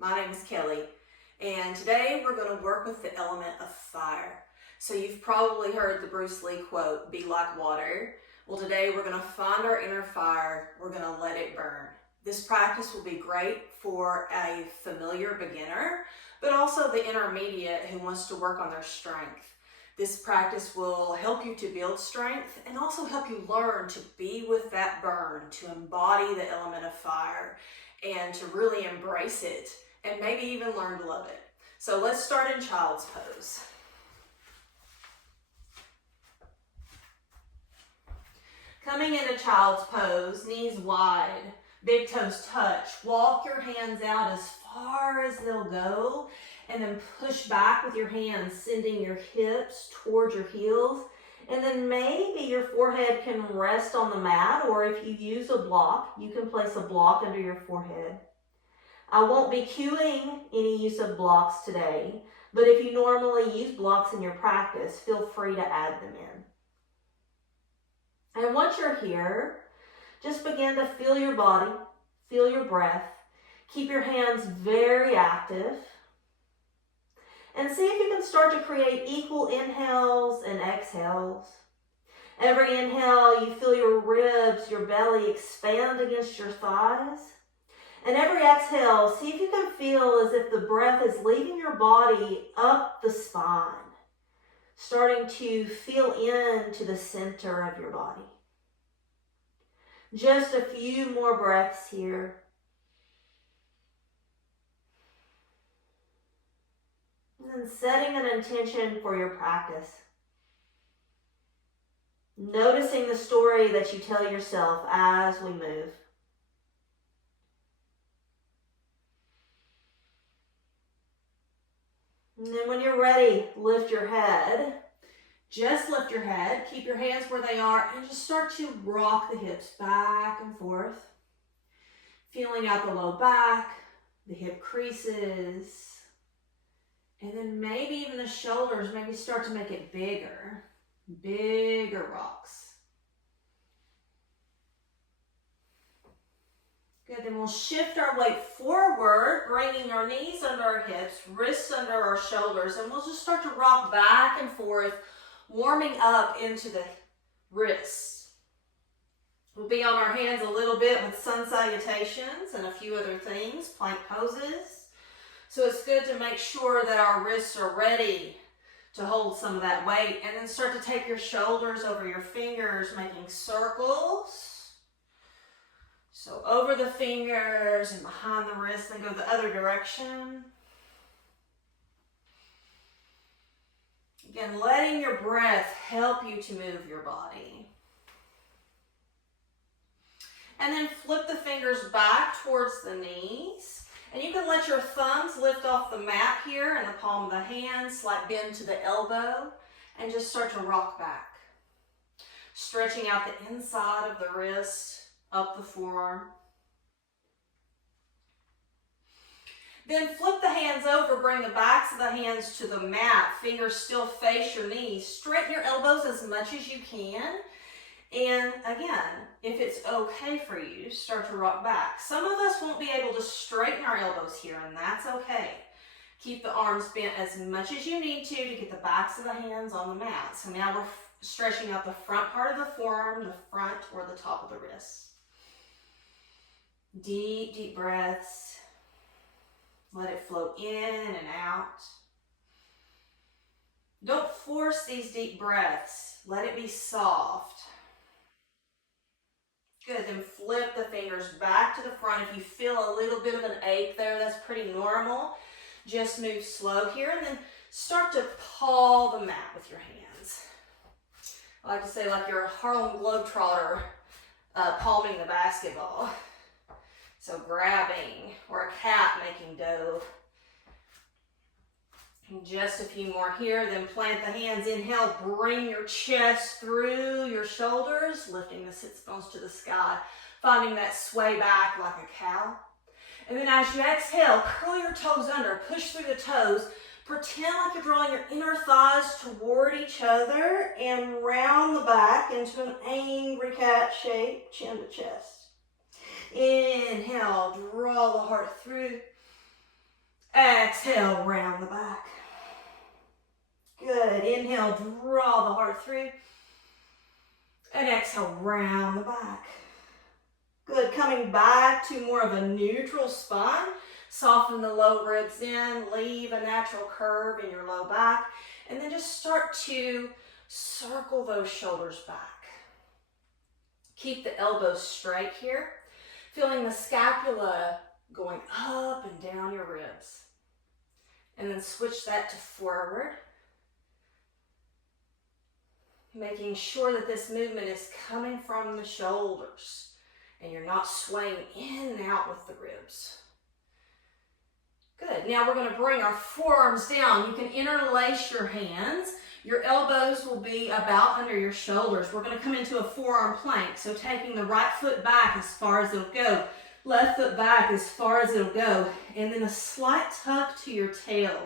My name is Kelly, and today we're going to work with the element of fire. So you've probably heard the Bruce Lee quote, "Be like water." Well, today we're going to find our inner fire. We're going to let it burn. This practice will be great for a familiar beginner, but also the intermediate who wants to work on their strength. This practice will help you to build strength and also help you learn to be with that burn, to embody the element of fire and to really embrace it and maybe even learn to love it. So let's start in child's pose. Coming into child's pose, knees wide, big toes touch. Walk your hands out as far as they'll go and then push back with your hands, sending your hips towards your heels. And then maybe your forehead can rest on the mat, or if you use a block, you can place a block under your forehead. I won't be cueing any use of blocks today, but if you normally use blocks in your practice, feel free to add them in. And once you're here, just begin to feel your body, feel your breath. Keep your hands very active. And see if you can start to create equal inhales and exhales. Every inhale, you feel your ribs, your belly expand against your thighs. And every exhale, see if you can feel as if the breath is leaving your body up the spine, starting to feel into the center of your body. Just a few more breaths here. And setting an intention for your practice. Noticing the story that you tell yourself as we move. And then when you're ready, lift your head. Just lift your head. Keep your hands where they are and just start to rock the hips back and forth. Feeling out the low back, the hip creases. And then maybe even the shoulders, maybe start to make it bigger. Bigger rocks. Good, then we'll shift our weight forward, bringing our knees under our hips, wrists under our shoulders, and we'll just start to rock back and forth, warming up into the wrists. We'll be on our hands a little bit with sun salutations and a few other things, plank poses. So it's good to make sure that our wrists are ready to hold some of that weight, and then start to take your shoulders over your fingers, making circles. So over the fingers and behind the wrists, and go the other direction. Again, letting your breath help you to move your body. And then flip the fingers back towards the knees. And you can let your thumbs lift off the mat here in the palm of the hand, slight bend to the elbow, and just start to rock back. Stretching out the inside of the wrist, up the forearm. Then flip the hands over, bring the backs of the hands to the mat, fingers still face your knees. Straighten your elbows as much as you can. And again, if it's okay for you, start to rock back. Some of us won't be able to straighten our elbows here, and that's okay. Keep the arms bent as much as you need to get the backs of the hands on the mat. So now we're stretching out the front part of the forearm, the front or the top of the wrist. Deep, deep breaths. Let it flow in and out. Don't force these deep breaths. Let it be soft. Good, then flip the fingers back to the front. If you feel a little bit of an ache there, that's pretty normal. Just move slow here and then start to paw the mat with your hands. I like to say like you're a Harlem Globetrotter palming the basketball. So grabbing, or a cat making dough. And just a few more here, then plant the hands. Inhale, bring your chest through your shoulders, lifting the sits bones to the sky, finding that sway back like a cow. And then as you exhale, curl your toes under, push through the toes, pretend like you're drawing your inner thighs toward each other and round the back into an angry cat shape, chin to chest. Inhale, draw the heart through. Exhale, round the back. Good. Inhale, draw the heart through. And exhale, round the back. Good. Coming back to more of a neutral spine. Soften the low ribs in. Leave a natural curve in your low back. And then just start to circle those shoulders back. Keep the elbows straight here. Feeling the scapula going up and down your ribs. And then switch that to forward. Making sure that this movement is coming from the shoulders and you're not swaying in and out with the ribs. Good. Now we're going to bring our forearms down. You can interlace your hands. Your elbows will be about under your shoulders. We're going to come into a forearm plank. So taking the right foot back as far as it'll go. Left foot back as far as it'll go. And then a slight tuck to your tail.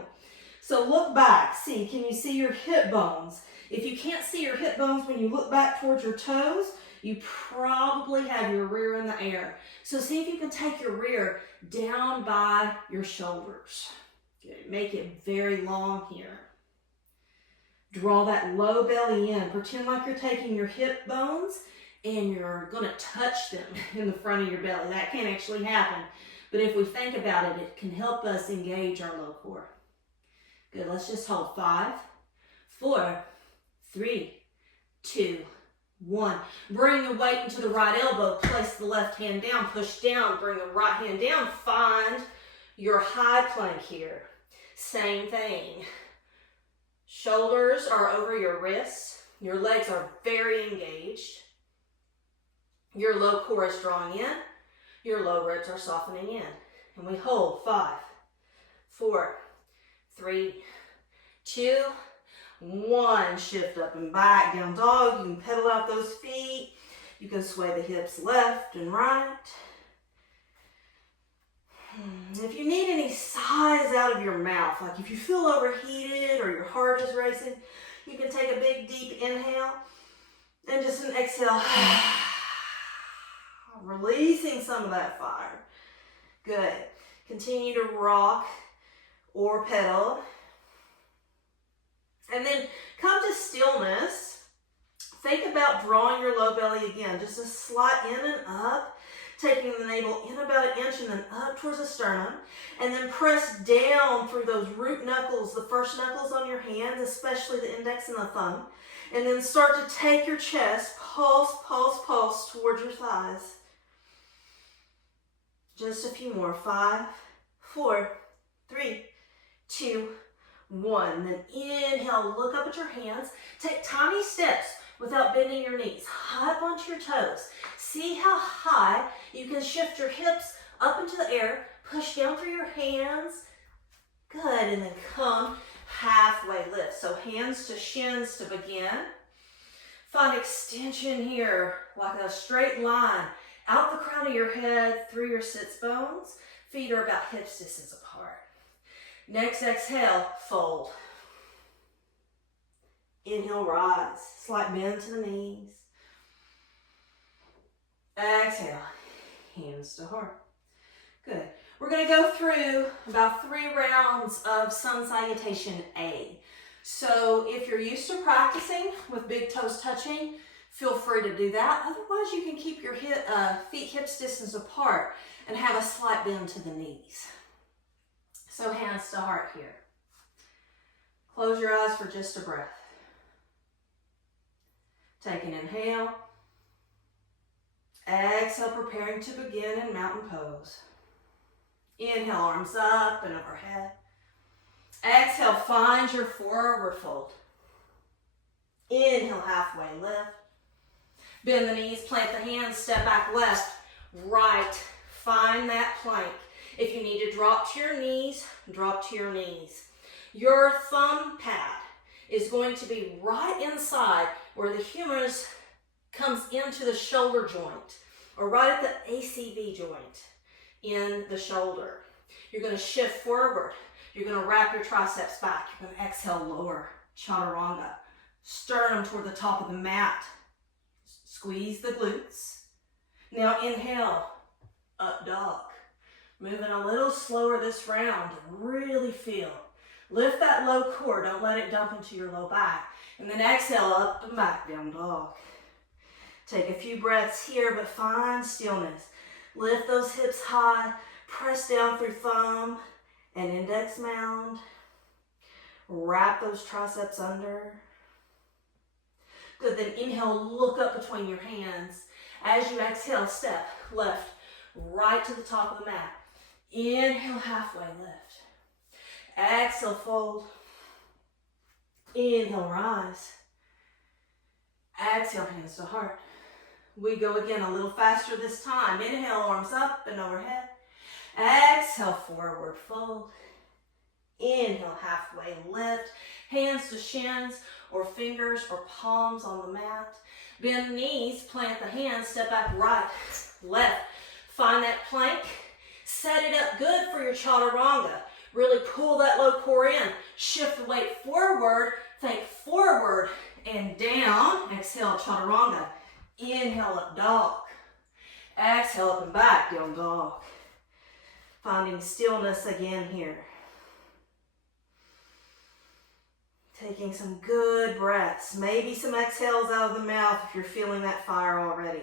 So look back. See, can you see your hip bones? If you can't see your hip bones when you look back towards your toes, you probably have your rear in the air. So see if you can take your rear down by your shoulders. Good. Make it very long here. Draw that low belly in. Pretend like you're taking your hip bones and you're going to touch them in the front of your belly. That can't actually happen. But if we think about it, it can help us engage our low core. Good. Let's just hold 5, 4, 3, 2, 1. Bring the weight into the right elbow. Place the left hand down. Push down. Bring the right hand down. Find your high plank here. Same thing. Shoulders are over your wrists. Your legs are very engaged. Your low core is drawing in. Your low ribs are softening in. And we hold 5, 4, 3, 2, 1. Shift up and back, down dog. You can pedal out those feet. You can sway the hips left and right. If you need any sighs out of your mouth, like if you feel overheated or your heart is racing, you can take a big deep inhale and just an exhale. Releasing some of that fire. Good. Continue to rock or pedal. And then come to stillness. Think about drawing your low belly again. Just a slight in and up. Taking the navel in about 1 inch and then up towards the sternum. And then press down through those root knuckles, the first knuckles on your hands, especially the index and the thumb. And then start to take your chest, pulse, pulse, pulse towards your thighs. Just a few more. 5, 4, 3, 2, 1. Then inhale, look up at your hands. Take tiny steps without bending your knees. Hop onto your toes. See how high you can shift your hips up into the air. Push down through your hands. Good. And then come halfway lift. So hands to shins to begin. Find extension here, like a straight line. Out the crown of your head, through your sits bones. Feet are about hips distance apart. Next exhale, fold. Inhale, rise. Slight bend to the knees. Exhale, hands to heart. Good. We're going to go through about 3 rounds of sun salutation A. So if you're used to practicing with big toes touching, feel free to do that. Otherwise, you can keep your feet hips distance apart and have a slight bend to the knees. So hands to heart here. Close your eyes for just a breath. Take an inhale. Exhale, preparing to begin in mountain pose. Inhale, arms up and overhead. Exhale, find your forward fold. Inhale, halfway lift. Bend the knees, plant the hands, step back left, right. Find that plank. If you need to drop to your knees, drop to your knees. Your thumb pad is going to be right inside where the humerus comes into the shoulder joint, or right at the ACV joint in the shoulder. You're going to shift forward. You're going to wrap your triceps back. You're going to exhale, lower, chaturanga. Sternum toward the top of the mat. Squeeze the glutes. Now inhale, up dog. Moving a little slower this round. Really feel. Lift that low core. Don't let it dump into your low back. And then exhale up and back, down dog. Take a few breaths here, but find stillness. Lift those hips high. Press down through thumb and index mound. Wrap those triceps under. Good, then inhale, look up between your hands. As you exhale, step left, right to the top of the mat. Inhale, halfway lift. Exhale, fold. Inhale, rise. Exhale, hands to heart. We go again a little faster this time. Inhale, arms up and overhead. Exhale, forward fold. Inhale, halfway lift. Hands to shins or fingers or palms on the mat. Bend the knees, plant the hands, step back right, left. Find that plank. Set it up good for your chaturanga. Really pull that low core in. Shift the weight forward. Think forward and down. Exhale, chaturanga. Inhale, up dog. Exhale, up and back, down dog. Finding stillness again here. Taking some good breaths. Maybe some exhales out of the mouth if you're feeling that fire already.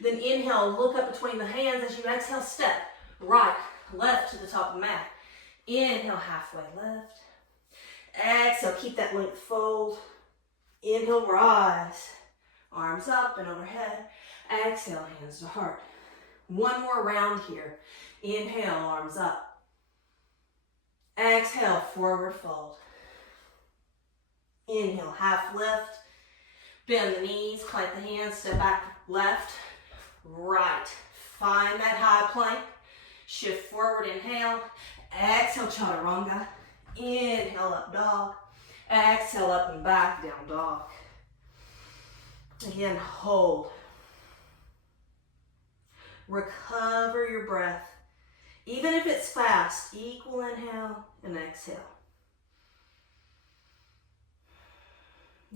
Then inhale, look up between the hands. As you exhale, step right, left to the top of the mat. Inhale, halfway lift. Exhale, keep that length fold. Inhale, rise. Arms up and overhead. Exhale, hands to heart. One more round here. Inhale, arms up. Exhale, forward fold. Inhale, half lift. Bend the knees, plant the hands, step back, left, right. Find that high plank. Shift forward, inhale. Exhale, chaturanga. Inhale, up dog. Exhale, up and back, down dog. Again, hold. Recover your breath. Even if it's fast, equal inhale and exhale.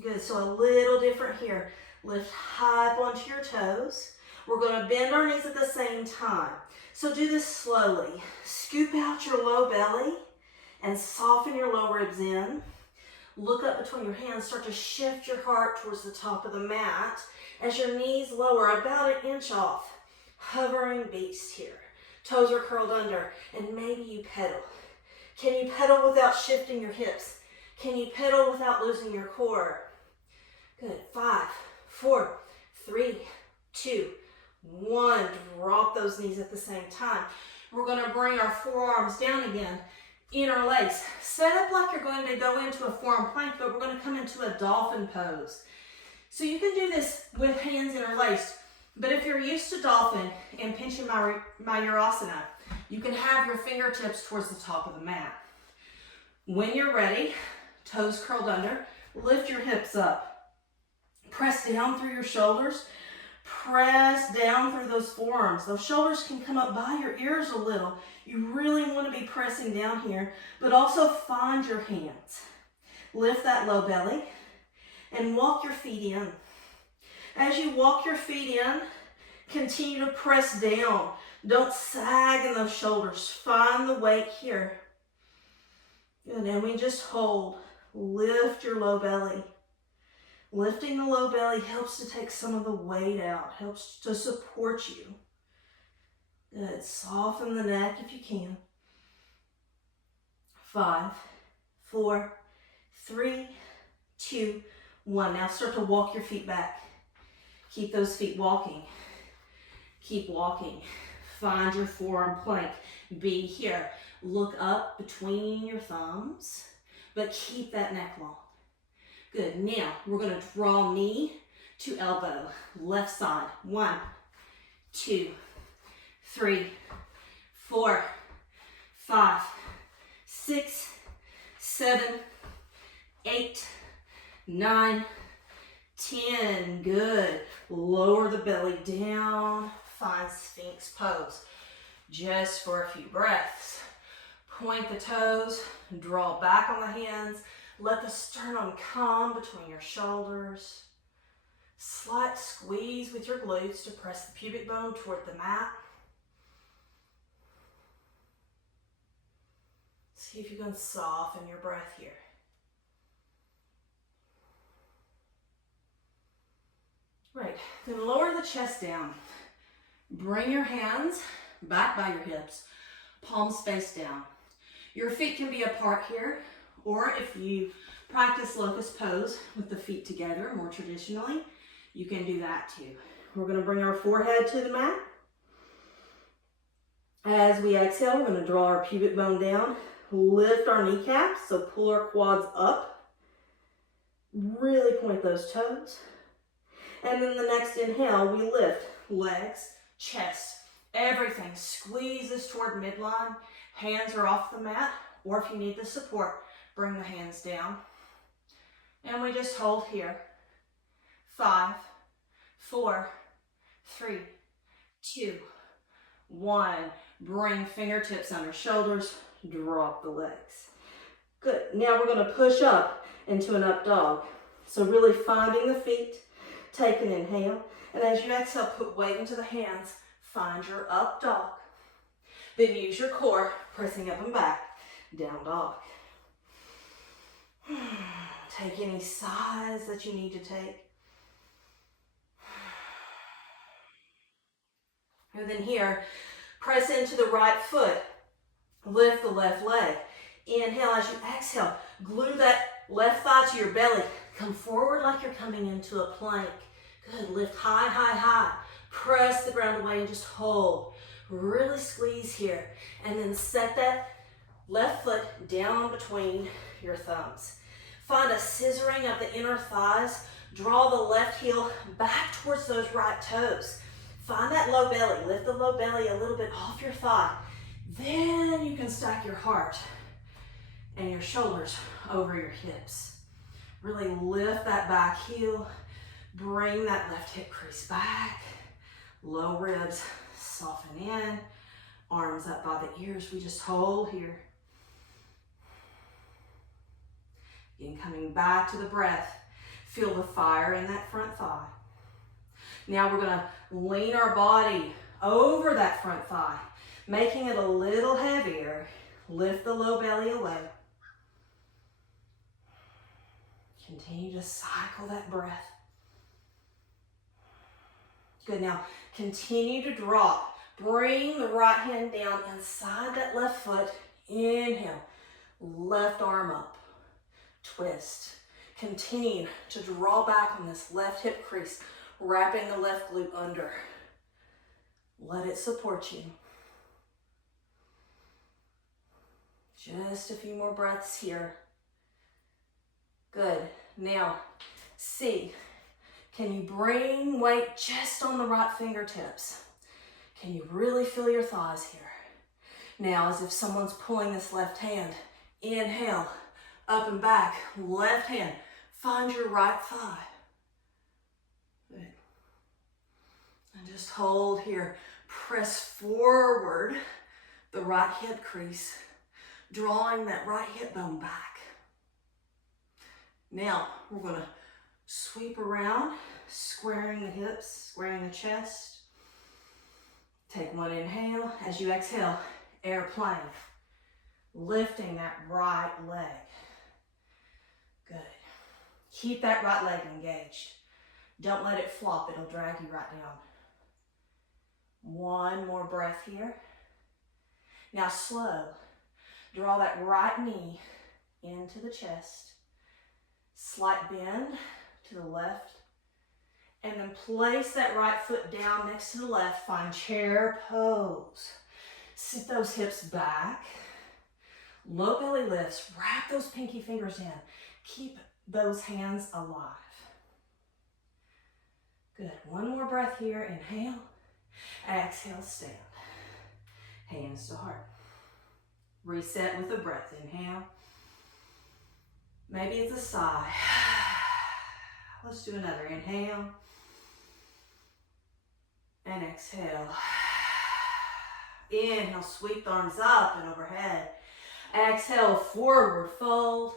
Good, so a little different here. Lift high up onto your toes. We're going to bend our knees at the same time. So do this slowly. Scoop out your low belly and soften your low ribs in. Look up between your hands. Start to shift your heart towards the top of the mat as your knees lower about 1 inch off. Hovering beast here. Toes are curled under, and maybe you pedal. Can you pedal without shifting your hips? Can you pedal without losing your core? Good. 5, 4, 3, 2, 1. Drop those knees at the same time. We're going to bring our forearms down again. Interlace. Set up like you're going to go into a forearm plank, but we're going to come into a dolphin pose. So you can do this with hands interlaced, but if you're used to dolphin and pinching Mayurasana, you can have your fingertips towards the top of the mat. When you're ready, toes curled under, lift your hips up. Press down through your shoulders. Press down through those forearms. Those shoulders can come up by your ears a little. You really want to be pressing down here, but also find your hands. Lift that low belly and walk your feet in. As you walk your feet in, continue to press down. Don't sag in those shoulders. Find the weight here. And then we just hold. Lift your low belly. Lifting the low belly helps to take some of the weight out, helps to support you. Good. Soften the neck if you can. 5, 4, 3, 2, 1. Now start to walk your feet back. Keep those feet walking. Keep walking. Find your forearm plank. Be here. Look up between your thumbs, but keep that neck long. Good. Now we're going to draw knee to elbow. Left side. 1, 2, 3, 4, 5, 6, 7, 8, 9, 10. Good. Lower the belly down. Find Sphinx pose. Just for a few breaths. Point the toes. Draw back on the hands. Let the sternum come between your shoulders. Slight squeeze with your glutes to press the pubic bone toward the mat. See if you can soften your breath here. Right, then lower the chest down. Bring your hands back by your hips, palms face down. Your feet can be apart here, or if you practice locust pose with the feet together more traditionally, you can do that too. We're going to bring our forehead to the mat. As we exhale, we're going to draw our pubic bone down, lift our kneecaps, so pull our quads up, really point those toes. And then the next inhale, we lift legs, chest, everything squeezes toward midline. Hands are off the mat, or if you need the support, bring the hands down. And we just hold here. 5, 4, 3, 2, 1. Bring fingertips under shoulders, drop the legs. Good. Now we're going to push up into an up dog. So really finding the feet, take an inhale, and as you exhale, put weight into the hands, find your up dog. Then use your core, pressing up and back, down dog. Take any size that you need to take. And then here, press into the right foot, lift the left leg. Inhale as you exhale, glue that left thigh to your belly. Come forward like you're coming into a plank. Good, lift high, high, high. Press the ground away and just hold. Really squeeze here. And then set that left foot down between your thumbs. Find a scissoring of the inner thighs. Draw the left heel back towards those right toes. Find that low belly. Lift the low belly a little bit off your thigh. Then you can stack your heart and your shoulders over your hips. Really lift that back heel. Bring that left hip crease back. Low ribs soften in. Arms up by the ears. We just hold here. Again, coming back to the breath. Feel the fire in that front thigh. Now we're going to lean our body over that front thigh, making it a little heavier. Lift the low belly away. Continue to cycle that breath. Good, now continue to drop. Bring the right hand down inside that left foot. Inhale, left arm up, twist. Continue to draw back on this left hip crease, wrapping the left glute under. Let it support you. Just a few more breaths here. Good. Now, see, can you bring weight just on the right fingertips? Can you really feel your thighs here? Now, as if someone's pulling this left hand, inhale, up and back, left hand, find your right thigh. Good. And just hold here. Press forward the right hip crease, drawing that right hip bone back. Now, we're going to sweep around, squaring the hips, squaring the chest. Take one inhale. As you exhale, airplane. Lifting that right leg. Good. Keep that right leg engaged. Don't let it flop. It'll drag you right down. One more breath here. Now slow. Draw that right knee into the chest. Slight bend to the left. And then place that right foot down next to the left. Find chair pose. Sit those hips back. Low belly lifts. Wrap those pinky fingers in. Keep those hands alive. Good. One more breath here. Inhale. Exhale, stand. Hands to heart. Reset with a breath. Inhale. Maybe it's a sigh. Let's do another. Inhale. And exhale. Inhale, sweep the arms up and overhead. Exhale, forward fold.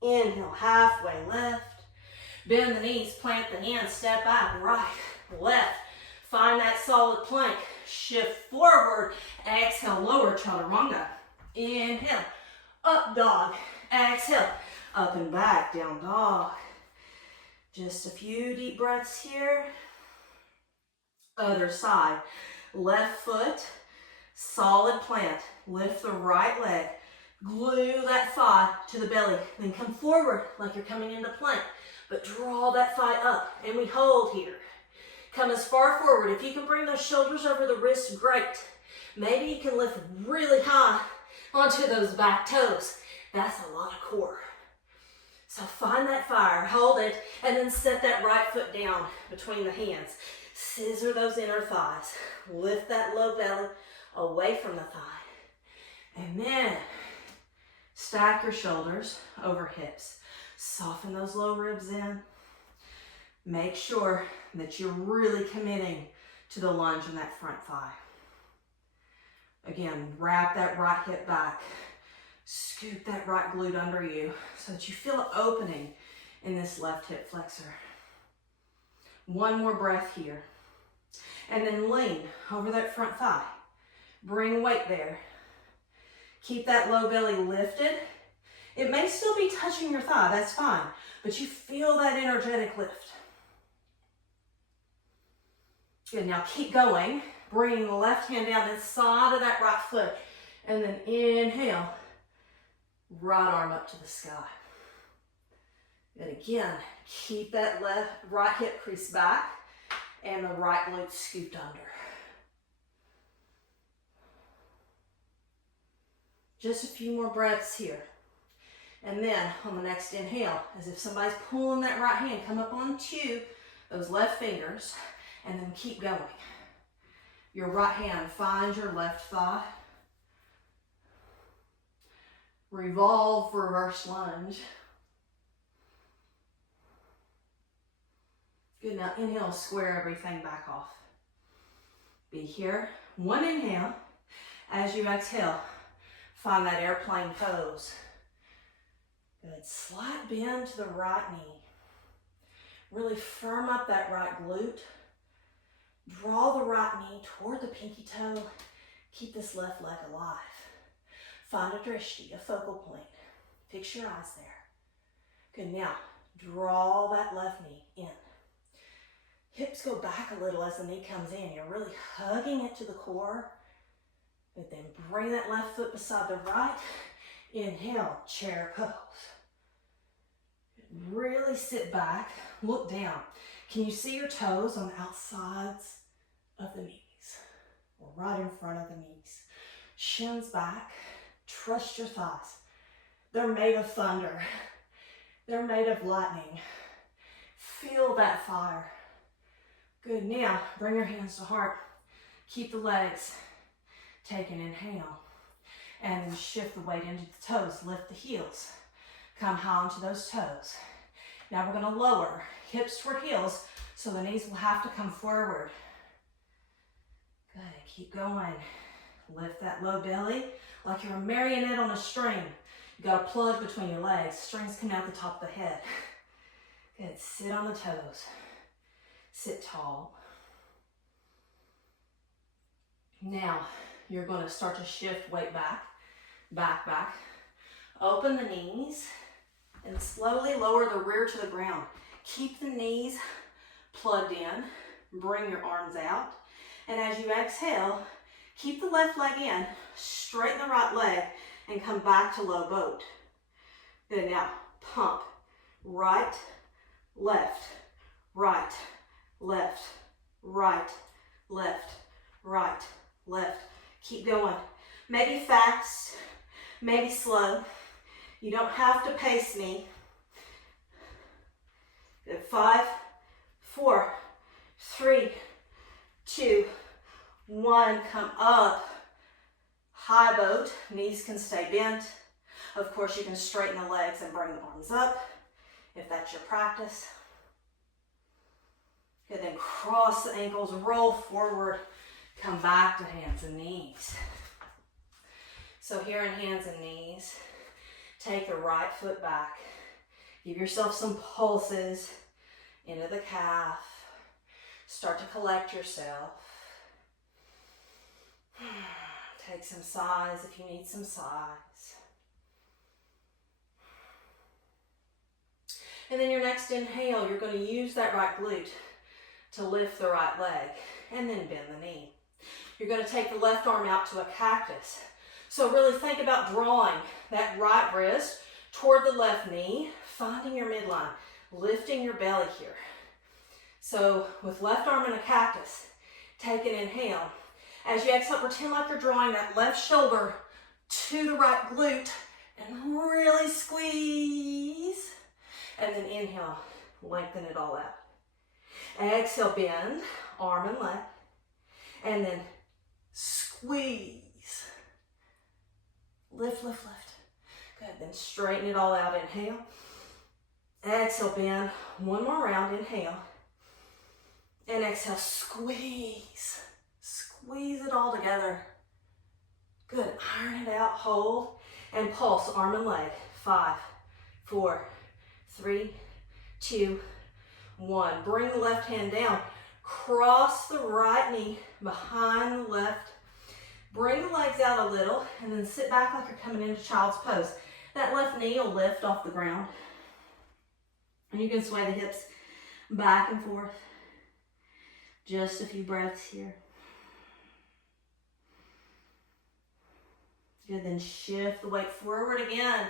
Inhale, halfway lift. Bend the knees, plant the hands, step back, right, left. Find that solid plank. Shift forward. Exhale, lower chaturanga. Inhale, up dog. Exhale, up and back, down dog. Just a few deep breaths here. Other side. Left foot, solid plant. Lift the right leg. Glue that thigh to the belly. Then come forward like you're coming into plank. But draw that thigh up. And we hold here. Come as far forward. If you can bring those shoulders over the wrists, great. Maybe you can lift really high onto those back toes. That's a lot of core. So find that fire, hold it, and then set that right foot down between the hands. Scissor those inner thighs. Lift that low belly away from the thigh. And then stack your shoulders over hips. Soften those low ribs in. Make sure that you're really committing to the lunge in that front thigh. Again, wrap that right hip back. Scoop that right glute under you so that you feel an opening in this left hip flexor. One more breath here. And then lean over that front thigh. Bring weight there. Keep that low belly lifted. It may still be touching your thigh, that's fine, but you feel that energetic lift. Good, now keep going. Bringing the left hand down inside of that right foot. And then inhale. Right arm up to the sky. And again, keep that right hip crease back and the right glute scooped under. Just a few more breaths here. And then on the next inhale, as if somebody's pulling that right hand, come up onto those left fingers and then keep going. Your right hand finds your left thigh. Revolve, reverse lunge. Good, now inhale, square everything back off. Be here. One inhale. As you exhale, find that airplane pose. Good, slight bend to the right knee. Really firm up that right glute. Draw the right knee toward the pinky toe. Keep this left leg alive. Find a drishti, a focal point. Fix your eyes there. Good, now draw that left knee in. Hips go back a little as the knee comes in. You're really hugging it to the core. But then bring that left foot beside the right. Inhale, chair pose. Really sit back, look down. Can you see your toes on the outsides of the knees? Or right in front of the knees. Shins back. Trust your thighs. They're made of thunder. They're made of lightning. Feel that fire. Good, now bring your hands to heart. Keep the legs. Take an inhale. And then shift the weight into the toes. Lift the heels. Come high onto those toes. Now we're going to lower hips toward heels so the knees will have to come forward. Good, keep going. Lift that low belly like you're a marionette on a string. You got a plug between your legs. Strings come out the top of the head. Good, sit on the toes. Sit tall. Now you're going to start to shift weight back, back. Open the knees and slowly lower the rear to the ground. Keep the knees plugged in. Bring your arms out. And as you exhale, keep the left leg in, straighten the right leg, and come back to low boat. Good, now pump. Right, left, right, left, right, left, right, left. Keep going. Maybe fast, maybe slow. You don't have to pace me. Good, 5, 4, 3, 2, 1. Come up. High boat. Knees can stay bent. Of course, you can straighten the legs and bring the arms up if that's your practice. Good, then cross the ankles, roll forward, come back to hands and knees. So here in hands and knees, take the right foot back. Give yourself some pulses into the calf. Start to collect yourself. Take some sighs if you need some sighs. And then your next inhale, you're going to use that right glute to lift the right leg and then bend the knee. You're going to take the left arm out to a cactus. So really think about drawing that right wrist toward the left knee, finding your midline, lifting your belly here. So with left arm in a cactus, take an inhale. As you exhale, pretend like you're drawing that left shoulder to the right glute and really squeeze. And then inhale, lengthen it all out. Exhale, bend, arm and leg. And then squeeze. Lift, lift, lift. Good, then straighten it all out, inhale. Exhale, bend, one more round, inhale. And exhale, squeeze. Squeeze it all together. Good, iron it out, hold, and pulse, arm and leg. 5, 4, 3, 2, 1. Bring the left hand down. Cross the right knee behind the left. Bring the legs out a little and then sit back like you're coming into child's pose. That left knee will lift off the ground. And you can sway the hips back and forth. Just a few breaths here. Good, then shift the weight forward again.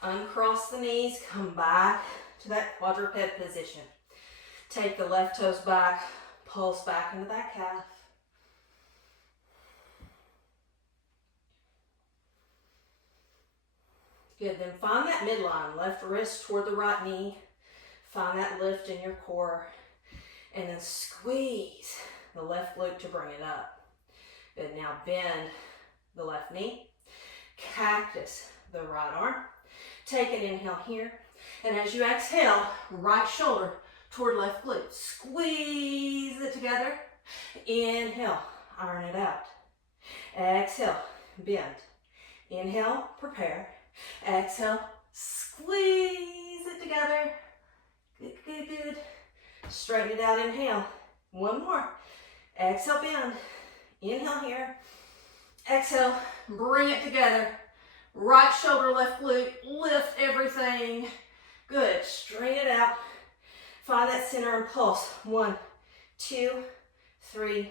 Uncross the knees, come back to that quadruped position. Take the left toes back, pulse back into that calf. Good, then find that midline, left wrist toward the right knee. Find that lift in your core. And then squeeze the left glute to bring it up. Good, now bend the left knee. Cactus the right arm. Take an inhale here. And as you exhale, right shoulder toward left glute. Squeeze it together. Inhale, iron it out. Exhale, bend. Inhale, prepare. Exhale, squeeze it together. Good, good, good. Straighten it out, inhale. One more. Exhale, bend. Inhale here. Exhale, bring it together. Right shoulder, left glute, lift everything. Good, straighten it out. Find that center and pulse. 1, 2, 3,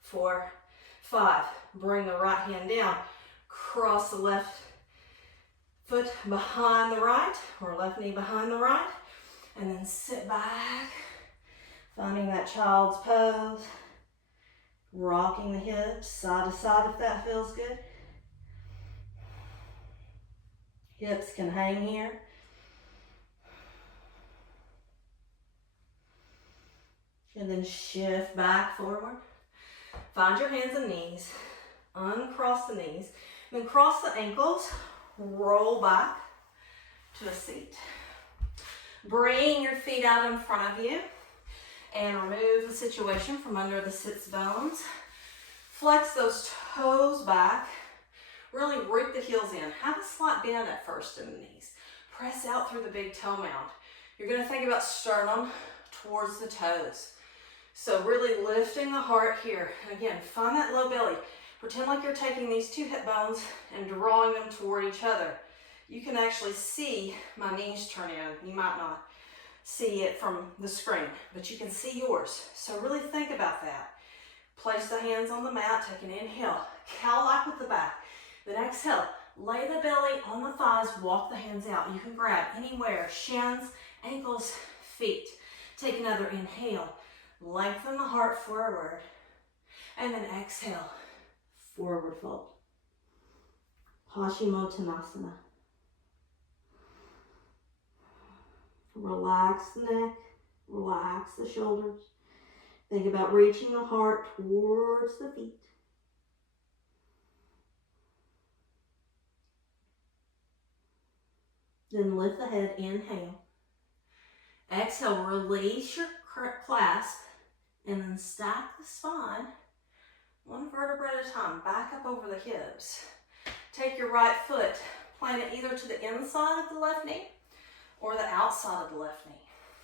4, 5. Bring the right hand down. Cross the left foot behind the right, or left knee behind the right. And then sit back, finding that child's pose. Rocking the hips side to side if that feels good. Hips can hang here. And then shift back forward. Find your hands and knees. Uncross the knees. Then cross the ankles. Roll back to a seat. Bring your feet out in front of you. And remove the situation from under the sits bones. Flex those toes back. Really root the heels in. Have a slight bend at first in the knees. Press out through the big toe mound. You're going to think about sternum towards the toes. So really lifting the heart here. And again, find that low belly. Pretend like you're taking these two hip bones and drawing them toward each other. You can actually see my knees turn in. You might not see it from the screen, but you can see yours. So really think about that. Place the hands on the mat, take an inhale, cow-like with the back. Then exhale, lay the belly on the thighs, walk the hands out. You can grab anywhere, shins, ankles, feet. Take another inhale, lengthen the heart forward, and then exhale, forward fold. Paschimottanasana. Relax the neck, relax the shoulders. Think about reaching the heart towards the feet. Then lift the head, inhale. Exhale, release your clasp, and then stack the spine, one vertebra at a time, back up over the hips. Take your right foot, plant it either to the inside of the left knee, or the outside of the left knee.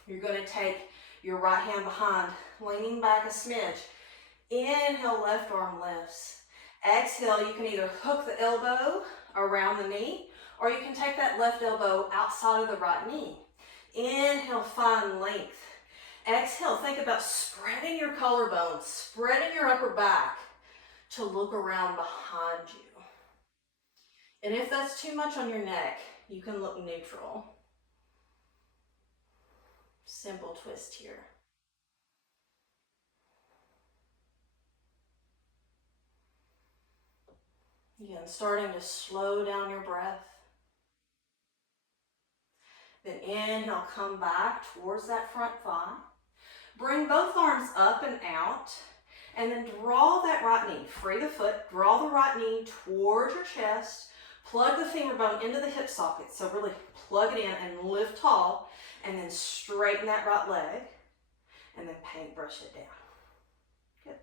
You're going to take your right hand behind, leaning back a smidge. Inhale, left arm lifts. Exhale, you can either hook the elbow around the knee, or you can take that left elbow outside of the right knee. Inhale, find length. Exhale, think about spreading your collarbones, spreading your upper back to look around behind you. And if that's too much on your neck, you can look neutral. Simple twist here. Again, starting to slow down your breath. Then inhale, come back towards that front thigh. Bring both arms up and out. And then draw that right knee. Free the foot. Draw the right knee towards your chest. Plug the femur bone into the hip socket. So really plug it in and lift tall. And then straighten that right leg. And then paintbrush it down. Good.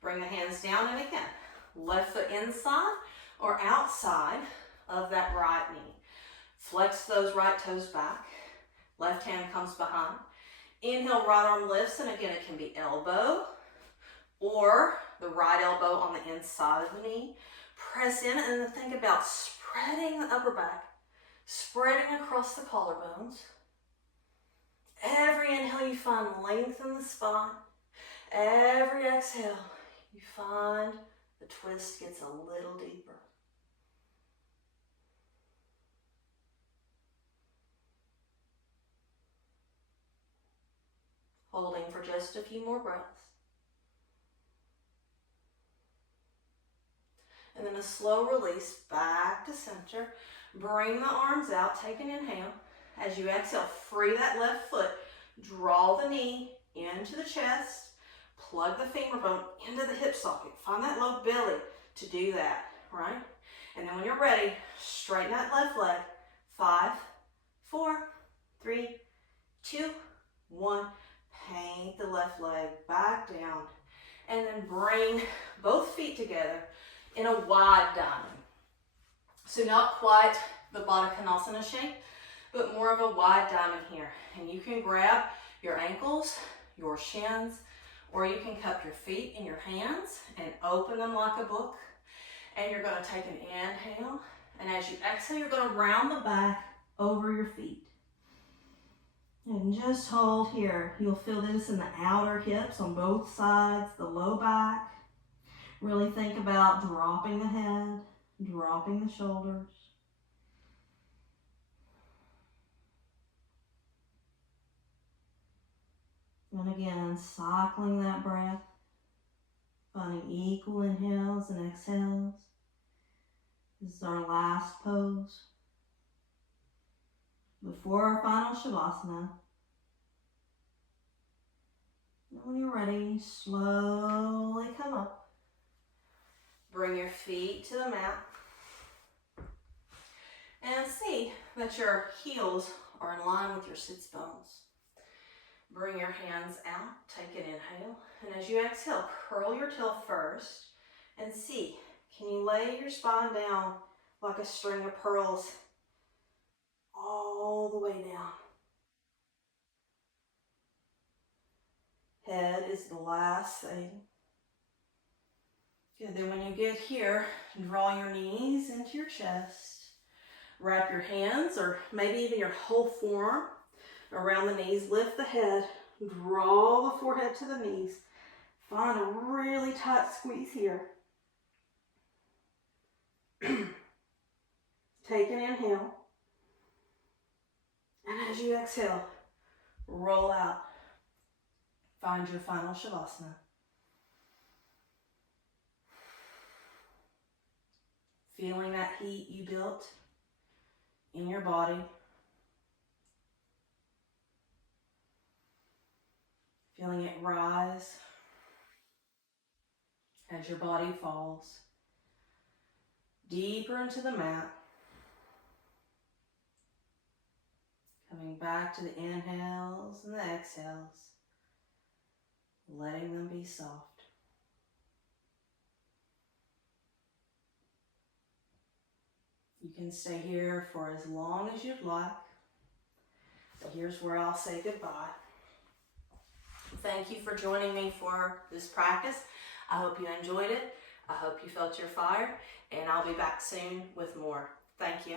Bring the hands down and again. Left foot inside or outside of that right knee. Flex those right toes back. Left hand comes behind. Inhale, right arm lifts, and again, it can be elbow or the right elbow on the inside of the knee. Press in and then think about spreading the upper back, spreading across the collarbones. Every inhale, you find length in the spine. Every exhale, you find the twist gets a little deeper. Holding for just a few more breaths. And then a slow release back to center. Bring the arms out, take an inhale. As you exhale, free that left foot. Draw the knee into the chest. Plug the femur bone into the hip socket. Find that low belly to do that, right? And then when you're ready, straighten that left leg. 5, 4, 3, 2, 1. Paint the left leg back down. And then bring both feet together in a wide diamond. So not quite the Baddha Konasana shape, but more of a wide diamond here. And you can grab your ankles, your shins, or you can cup your feet in your hands and open them like a book. And you're going to take an inhale. And as you exhale, you're going to round the back over your feet. And just hold here. You'll feel this in the outer hips on both sides, the low back. Really think about dropping the head, dropping the shoulders. And again, cycling that breath, finding equal inhales and exhales. This is our last pose before our final Shavasana. And when you're ready, slowly come up. Bring your feet to the mat. And see that your heels are in line with your sits bones. Bring your hands out, take an inhale. And as you exhale, curl your tail first. And see, can you lay your spine down like a string of pearls all the way down? Head is the last thing. Good, then when you get here, draw your knees into your chest. Wrap your hands, or maybe even your whole forearm, around the knees. Lift the head. Draw the forehead to the knees. Find a really tight squeeze here. Take an inhale. And as you exhale, roll out. Find your final Shavasana. Feeling that heat you built in your body. Feeling it rise as your body falls deeper into the mat. Coming back to the inhales and the exhales. Letting them be soft. You can stay here for as long as you'd like. But here's where I'll say goodbye. Thank you for joining me for this practice. I hope you enjoyed it. I hope you felt your fire, and I'll be back soon with more. Thank you.